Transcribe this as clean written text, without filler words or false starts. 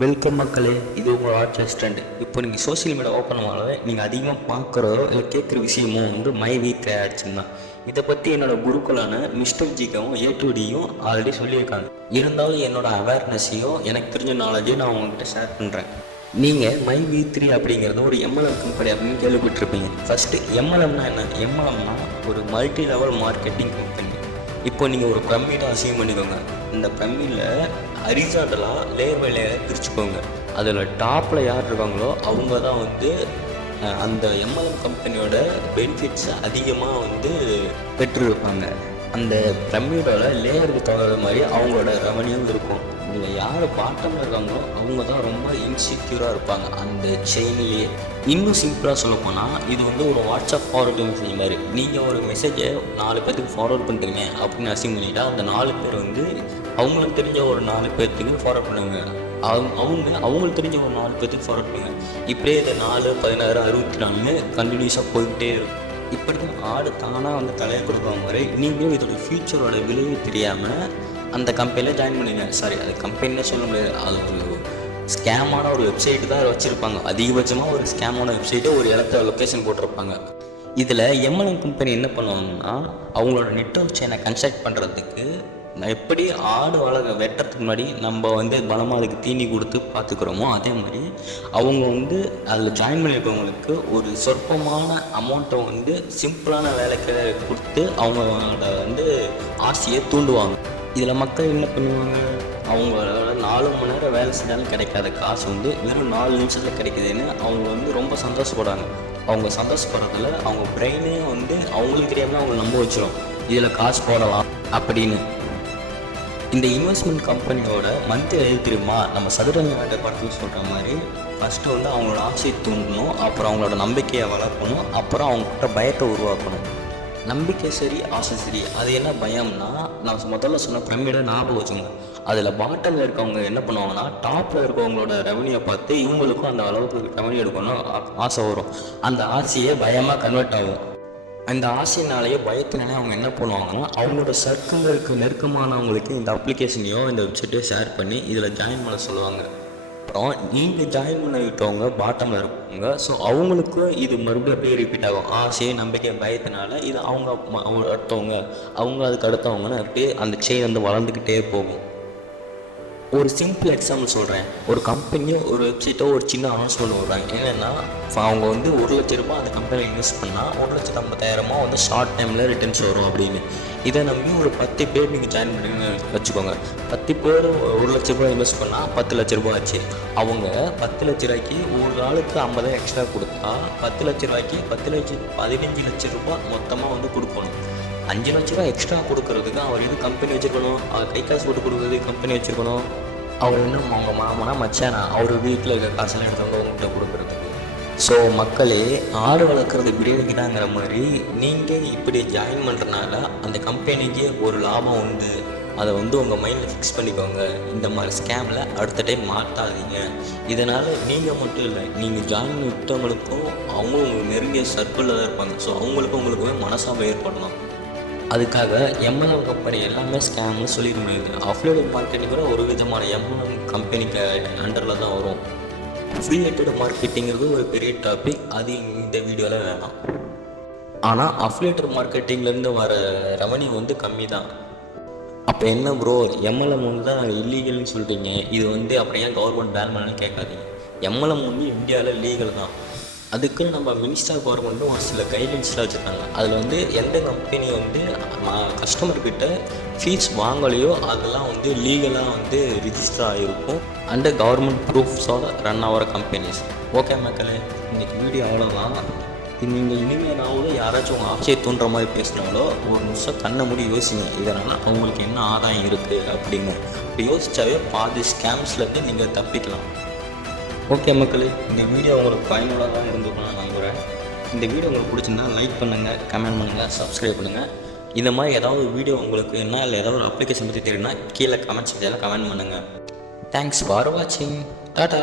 Welcome மக்களே, இது உங்கள் ஆர்ட் அசிஸ்டண்ட். இப்போ நீங்கள் சோசியல் மீடியா ஓப்பன் பண்ணாலே நீங்கள் அதிகமாக பார்க்குறதோ இல்லை கேட்குற விஷயமும் வந்து மை வீக் ஆட்ஸ்ன்னு தான். இதை பற்றி என்னோடய குருக்களான மிஸ்டர் ஜிகவும் ஏ2டியும் ஆல்ரெடி சொல்லியிருக்காங்க. இருந்தாலும் என்னோடய அவேர்னஸையும் எனக்கு தெரிஞ்ச நாலேஜையும் நான் உங்கள்கிட்ட ஷேர் பண்ணுறேன். நீங்கள் மை V3 அப்படிங்கிறது ஒரு எம்எல்எம் கம்பெனி அப்படின்னு கேள்விப்பட்டிருப்பீங்க. ஃபஸ்ட்டு எம்எல்எம்னா என்ன? எம்எல்எம்னா ஒரு மல்டி லெவல் மார்க்கெட்டிங் கம்பெனி. இப்போ நீங்கள் ஒரு பிரமிடை அசீவ் பண்ணிக்கோங்க. இந்த பிரமிடில் ஹரிசாண்டலாக லேயர் பை லேயர் பிரிச்சுக்கோங்க. அதில் டாப்பில் யார் இருக்காங்களோ அவங்க தான் வந்து அந்த எம்எல்எம் கம்பெனியோட பெனிஃபிட்ஸை அதிகமாக வந்து பெற்றிருப்பாங்க. அந்த பிரமிடோட லேயருக்கு தகுந்த மாதிரி அவங்களோட ரெவன்யூ இருக்கும். இதில் யார் பாட்டமில் இருக்காங்களோ அவங்க தான் ரொம்ப இன்செக்யூராக இருப்பாங்க அந்த செயின்லேயே. இன்னும் சிம்பிளாக சொல்லப்போனால் இது வந்து ஒரு வாட்ஸ்அப் ஃபார்வர்டிங் மெசேஜ் மாதிரி. நீங்கள் ஒரு மெசேஜை 4 பேர்த்துக்கு ஃபார்வர்ட் பண்ணுறீங்க அப்படின்னு அசியூம் பண்ணிட்டா அந்த 4 பேர் வந்து அவங்களுக்கு தெரிஞ்ச ஒரு 4 பேர்த்துக்கு ஃபார்வர்ட் பண்ணுவாங்க. அவங்களுக்கு தெரிஞ்ச ஒரு 4 பேர்த்துக்கு ஃபார்வர்ட் பண்ணுவாங்க. இப்படியே இதை 4, 16, 64 கண்டினியூஸாக போய்கிட்டே இருக்கும். இப்படி தான் ஆடு தானாக வந்து தலையை கொடுக்குற மாதிரி நீங்களும் இதோட ஃப்யூச்சரோட விளைவு தெரியாமல் அந்த கம்பெனியில் ஜாயின் பண்ணுங்க. சாரி, அது கம்பெனிலே சொல்ல முடியாது, அது ஒரு ஸ்கேமான ஒரு வெப்சைட்டு தான் வச்சுருப்பாங்க. அதிகபட்சமாக ஒரு ஸ்கேமான வெப்சைட்டே ஒரு இடத்த லொக்கேஷன் போட்டிருப்பாங்க. இதில் எம்எல்எம் கம்பெனி என்ன பண்ணுவாங்கன்னா அவங்களோட நெட்வொர்க் செயினை கன்ஸ்ட்ரக்ட் பண்ணுறதுக்கு எப்படி ஆடு வெட்டுறதுக்கு முன்னாடி நம்ம வந்து பலமாக அதுக்கு தீனி கொடுத்து பார்த்துக்கிறோமோ அதே மாதிரி அவங்க வந்து அதில் ஜாயின் பண்ணியிருக்கவங்களுக்கு ஒரு சொற்பமான அமௌண்ட்டை வந்து சிம்பிளான வேலைக்கு கொடுத்து அவங்களோட வந்து ஆசையை தூண்டுவாங்க. இதில் மக்கள் என்ன பண்ணுவாங்க, அவங்களோட 4 மணி நேரம் வேலை செஞ்சாலும் கிடைக்காத காசு வந்து வெறும் 4 நிமிஷத்தில் கிடைக்குதுன்னு அவங்க வந்து ரொம்ப சந்தோஷப்படுறாங்க. அவங்க சந்தோஷப்படுறதுல அவங்க பிரெயினே வந்து அவங்களுக்கு தெரியாமல் அவங்க நம்ப வச்சிடும் இதில் காசு போடலாம் அப்படின்னு. இந்த இன்வெஸ்ட்மெண்ட் கம்பெனியோட மந்த்லி எது தெரியுமா? நம்ம சதுரங்க வேட்டை படத்தில் சொல்கிற மாதிரி ஃபஸ்ட்டு வந்து அவங்களோட ஆசையை தூண்டணும், அப்புறம் அவங்களோட நம்பிக்கையை வளர்க்கணும், அப்புறம் அவங்ககிட்ட பயத்தை உருவாக்கணும். நம்பிக்கை சரி, ஆசை சரி. அது என்ன பயம்னா, நான் முதல்ல சொன்ன பிரமிடை ஞாபகம் வச்சுங்க. அதில் பாட்டமில் இருக்கவங்க என்ன பண்ணுவாங்கன்னா டாப்பில் இருக்கவங்களோட ரெவன்யூ பார்த்து இவங்களுக்கும் அந்த அளவுக்கு ரெவன்யூ எடுக்கணும் ஆசை வரும். அந்த ஆசையே பயமாக கன்வெர்ட் ஆகும். அந்த ஆசையினாலேயே பயத்தினாலே அவங்க என்ன பண்ணுவாங்கன்னா அவங்களோட சர்க்கிளுக்கு நெருக்கமானவங்களுக்கு இந்த அப்ளிகேஷனையோ இந்த வெப்சைட்டையோ ஷேர் பண்ணி இதில் ஜாயின் பண்ண சொல்லுவாங்க. அப்புறம் நீங்கள் ஜாயின் பண்ண விட்டவங்க பாட்டமில் இருப்பாங்க. ஸோ அவங்களுக்கும் இது மறுபடியும் ரிப்பீட் ஆகும். ஆசை, நம்பிக்கை, பயத்தினால இது அவங்க அடுத்தவங்க, அவங்க அதுக்கு அடுத்தவங்கன்னு அப்படியே அந்த செயின் வந்து வளர்ந்துக்கிட்டே போகும். ஒரு சிம்பிள் எக்ஸாம்பிள் சொல்கிறேன். ஒரு கம்பெனியோ ஒரு வெப்சைட்டோ ஒரு சின்ன அனௌன்ஸ்மெண்ட் விடுறாங்க. என்னென்னா அவங்க வந்து 1 லட்ச ரூபா அந்த கம்பெனியில் இன்வெஸ்ட் பண்ணால் 1,50,000 வந்து ஷார்ட் டைமில் ரிட்டர்ன்ஸ் வரும் அப்படின்னு. இதை நம்பி ஒரு 10 பேர் நீங்கள் ஜாயின் பண்ணி வச்சுக்கோங்க. 10 பேர் 1 லட்ச ரூபா இன்வெஸ்ட் பண்ணால் 10 லட்ச ரூபா ஆச்சு. அவங்க 10 லட்ச ரூபாய்க்கு ஒரு ஆளுக்கு 50 எக்ஸ்ட்ரா கொடுத்தா 10 லட்ச ரூபாய்க்கு 15 லட்ச ரூபா மொத்தமாக வந்து கொடுக்கணும். 5 லட்ச ரூபா எக்ஸ்ட்ரா கொடுக்கறதுக்கு அவர் இது கம்பெனி வச்சுருக்கணும், அவர் கை காசு போட்டு கொடுக்குறது கம்பெனி வச்சுருக்கணும். அவர் இன்னும் அவங்க மாமனா மச்சானா அவர் வீட்டில் இருக்க காசெல்லாம் எடுத்தவங்க அவங்ககிட்ட கொடுக்குறதுக்கு. ஸோ மக்களே, ஆடு வளர்க்குறது பிரியாணிக்கு தாங்கிற மாதிரி நீங்கள் இப்படி ஜாயின் பண்ணுறதுனால அந்த கம்பெனிக்கு ஒரு லாபம் உண்டு. அதை வந்து உங்கள் மைண்டில் ஃபிக்ஸ் பண்ணிக்கோங்க. இந்த மாதிரி ஸ்கேமில் அடுத்த டைம் மாட்டாதீங்க. இதனால் நீங்கள் மட்டும் இல்லை, நீங்கள் ஜாயின் விட்டவங்களுக்கும் அவங்களும் உங்களுக்கு நெருங்கிய சர்க்கிளில் தான் இருப்பாங்க. ஸோ அவங்களுக்கும் உங்களுக்குமே மனசாபம் ஏற்படணும். அதுக்காக எம்எல்எம் கம்பெனி எல்லாமே ஸ்கேம்னு சொல்லிட முடியாது. அஃபிலியேட் மார்க்கெட்டிங் கூட ஒரு விதமான எம்எல்எம் கம்பெனிக்கு அண்டரில் தான் வரும். அஃபிலியேட்டட் மார்க்கெட்டிங்கிறது ஒரு பெரிய டாபிக், அது இந்த வீடியோவில் வேணாம். ஆனால் அஃபிலியேட்டட் மார்க்கெட்டிங்லேருந்து வர ரெவன்யூ வந்து கம்மி தான். அப்போ என்ன ப்ரோ, எம்எல்எம் வந்து தான் இல்லீகல்னு சொல்கிறீங்க, இது வந்து அப்புறம் ஏன் கவர்மெண்ட் பேன் பண்ணணும்னு கேட்காதீங்க. எம்எல்எம் வந்து இந்தியாவில் லீகல் தான். அதுக்குன்னு நம்ம மினிஸ்டர் கவர்மெண்ட்டும் ஒரு சில கைட்லைன்ஸ்லாம் வச்சுருக்காங்க. அதில் வந்து எந்த கம்பெனி வந்து கஸ்டமர்கிட்ட ஃபீஸ் வாங்கலையோ அதெல்லாம் வந்து லீகலாக வந்து ரிஜிஸ்டர் ஆகிருக்கும் அண்டர் கவர்மெண்ட் ப்ரூஃப்ஸோட ரன் ஆகிற கம்பெனிஸ். ஓகே மக்களே, இன்றைக்கி வீடியோ அவ்வளோதான். நீங்கள் இனிமேலாவது யாராச்சும் உங்கள் ஆசையை தூண்டுற மாதிரி பேசினாலோ ஒரு நிமிஷம் கண்ணை மூடி யோசிங்க. இதனால் அவங்களுக்கு என்ன ஆதாயம் இருக்குது அப்படின்னு. இப்படி யோசித்தாவே பாதி ஸ்கேம்ஸ்லேருந்து நீங்கள் தப்பிக்கலாம். ஓகே மக்களே, இந்த வீடியோ உங்களுக்கு பயனுள்ளதாக இருந்துக்கும் நான் நம்புகிறேன். இந்த வீடியோ உங்களுக்கு பிடிச்சிருந்தா லைக் பண்ணுங்கள், கமெண்ட் பண்ணுங்கள், சப்ஸ்கிரைப் பண்ணுங்கள். இந்த மாதிரி ஏதாவது வீடியோ உங்களுக்கு என்ன இல்லை ஏதாவது ஒரு அப்ளிகேஷன் பற்றி தெரியும்னா கீழே கமெண்ட் செக்ஷனில் கமெண்ட் பண்ணுங்கள். தேங்க்ஸ் ஃபார் வாட்சிங். டாடா.